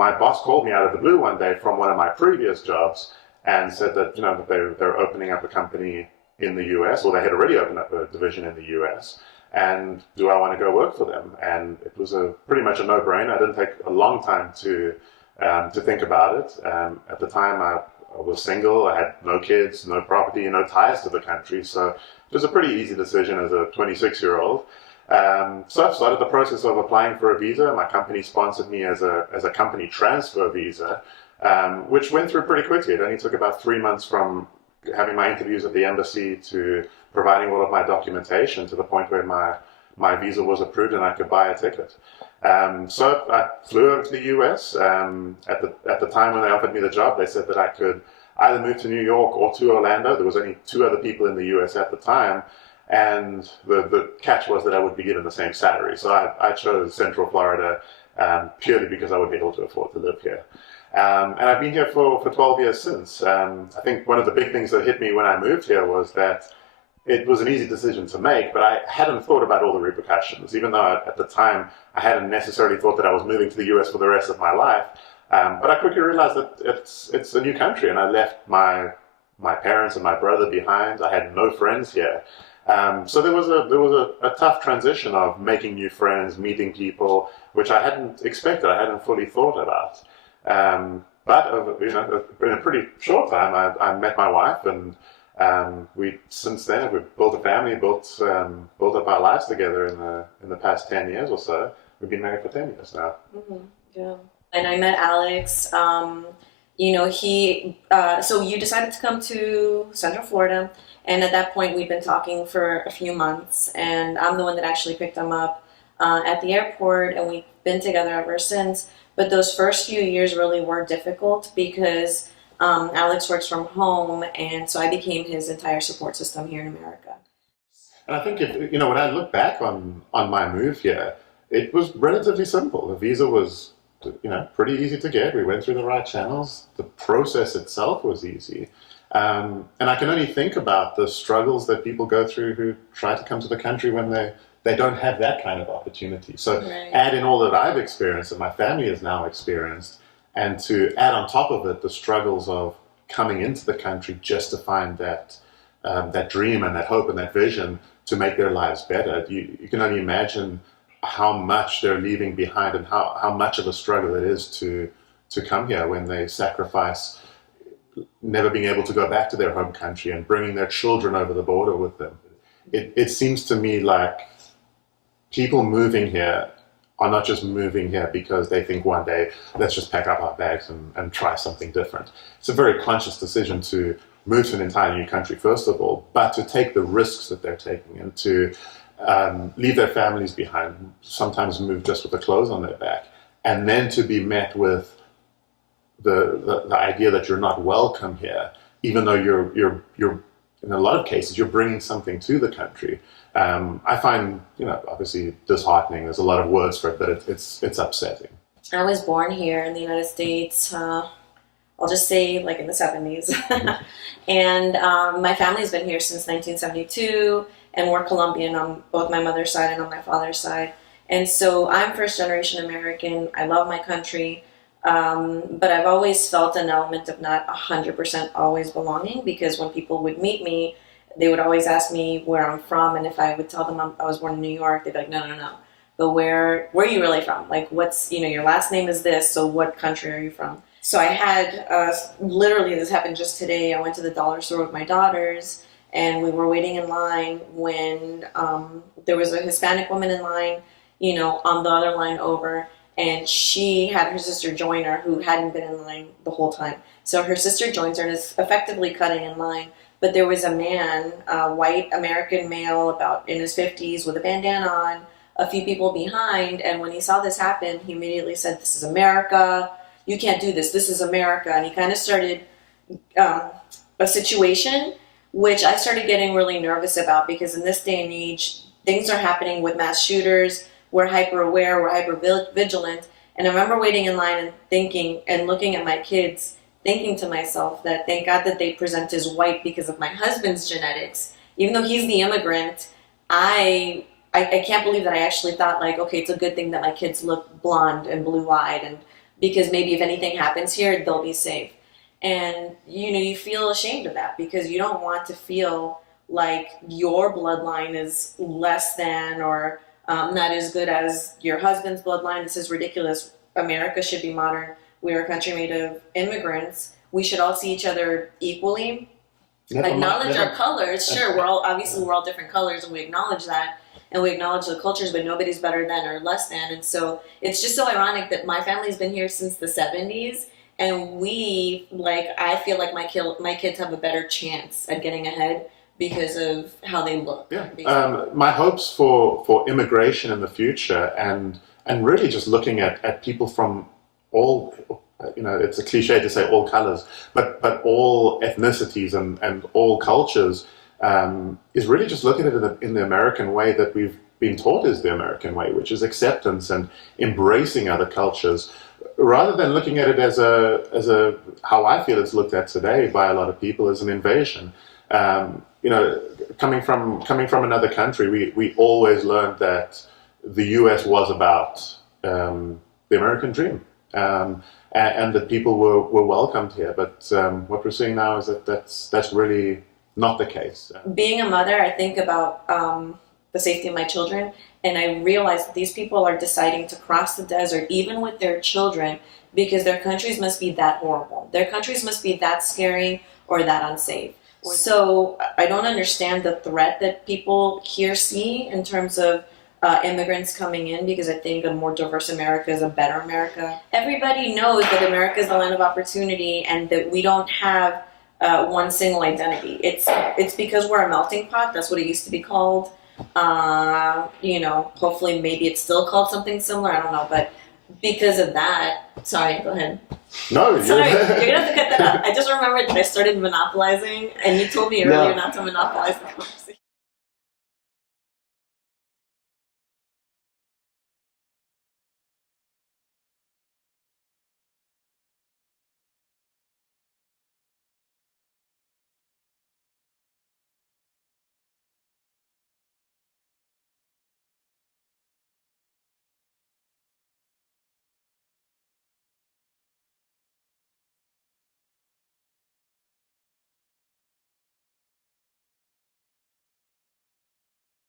my boss called me out of the blue one day from one of my previous jobs and said that, that they're opening up a company in the US, or they had already opened up a division in the US, and do I want to go work for them? And it was pretty much a no-brainer. It didn't take a long time to think about it. At the time, I was single. I had no kids, no property, no ties to the country. So it was a pretty easy decision as a 26-year-old. So I started the process of applying for a visa. My company sponsored me as a company transfer visa, which went through pretty quickly. It only took about 3 months from having my interviews at the embassy to providing all of my documentation to the point where my visa was approved and I could buy a ticket. So I flew over to the US. At the time when they offered me the job, they said that I could either move to New York or to Orlando. There was only 2 other people in the US at the time. And the catch was that I would be given the same salary. So I chose Central Florida purely because I would be able to afford to live here. And I've been here for 12 years since. I think one of the big things that hit me when I moved here was that it was an easy decision to make, but I hadn't thought about all the repercussions. Even though at the time I hadn't necessarily thought that I was moving to the US for the rest of my life. But I quickly realized that it's a new country, and I left my parents and my brother behind. I had no friends here. So there was a tough transition of making new friends, meeting people, which I hadn't expected. I hadn't fully thought about. But in a pretty short time, I met my wife, and since then we've built a family, built up our lives together in the past 10 years or so. We've been married for 10 years now. Mm-hmm. Yeah. And I met Alex. So you decided to come to Central Florida. And at that point, we'd been talking for a few months, and I'm the one that actually picked him up at the airport, and we've been together ever since. But those first few years really were difficult because Alex works from home, and so I became his entire support system here in America. And I think when I look back on my move here, it was relatively simple. The visa was pretty easy to get. We went through the right channels. The process itself was easy. And I can only think about the struggles that people go through who try to come to the country when they don't have that kind of opportunity. So Right. add in all that I've experienced and my family has now experienced, and to add on top of it the struggles of coming into the country just to find that dream and that hope and that vision to make their lives better. You can only imagine how much they're leaving behind and how much of a struggle it is to come here when they sacrifice never being able to go back to their home country and bringing their children over the border with them. It seems to me like people moving here are not just moving here because they think one day, let's just pack up our bags and try something different. It's a very conscious decision to move to an entirely new country, first of all, but to take the risks that they're taking and to leave their families behind, sometimes move just with the clothes on their back, and then to be met with the idea that you're not welcome here, even though you're in a lot of cases you're bringing something to the country. I find obviously disheartening. There's a lot of words for it, but it's upsetting. I was born here in the United States. I'll just say like in the 70s, and my family's been here since 1972, and we're Colombian on both my mother's side and on my father's side. And so I'm first generation American. I love my country. But I've always felt an element of not 100% always belonging, because when people would meet me, they would always ask me where I'm from, and if I would tell them I was born in New York, they'd be like, no. But where are you really from? Like, what's, your last name is this, so what country are you from? So I had, literally this happened just today, I went to the dollar store with my daughters, and we were waiting in line when there was a Hispanic woman in line, on the other line over, and she had her sister join her who hadn't been in line the whole time. So her sister joins her and is effectively cutting in line. But there was a man, a white American male about in his 50s with a bandana on, a few people behind. And when he saw this happen, he immediately said, "This is America. You can't do this. This is America." And he kind of started a situation which I started getting really nervous about, because in this day and age, things are happening with mass shooters. We're hyper aware, we're hyper vigilant. And I remember waiting in line and thinking and looking at my kids, thinking to myself that thank God that they present as white because of my husband's genetics. Even though he's the immigrant, I can't believe that I actually thought, like, okay, it's a good thing that my kids look blonde and blue-eyed and because maybe if anything happens here, they'll be safe. And you feel ashamed of that because you don't want to feel like your bloodline is less than or not as good as your husband's bloodline. This is ridiculous. America should be modern. We're a country made of immigrants. We should all see each other equally. Acknowledge our colors. Sure, we're all different colors, and we acknowledge that, and we acknowledge the cultures. But nobody's better than or less than. And so it's just so ironic that my family's been here since the 70s, and I feel like my kids have a better chance at getting ahead because of how they look. Yeah. My hopes for immigration in the future, and really just looking at people from all, it's a cliche to say all colors, but all ethnicities and all cultures, is really just looking at it in the American way that we've been taught is the American way, which is acceptance and embracing other cultures, rather than looking at it as a how I feel it's looked at today by a lot of people as an invasion. Coming from another country, we always learned that the U.S. was about the American dream, and that people were welcomed here. But what we're seeing now is that that's really not the case. Being a mother, I think about the safety of my children, and I realize that these people are deciding to cross the desert, even with their children, because their countries must be that horrible. Their countries must be that scary or that unsafe. So I don't understand the threat that people here see in terms of immigrants coming in, because I think a more diverse America is a better America. Everybody knows that America is the land of opportunity and that we don't have one single identity. It's because we're a melting pot. That's what it used to be called. Hopefully maybe it's still called something similar. I don't know, but because of that, sorry, go ahead. No, sorry, you're gonna have to cut that out. I just remembered that I started monopolizing, and you told me earlier not to monopolize the conversation.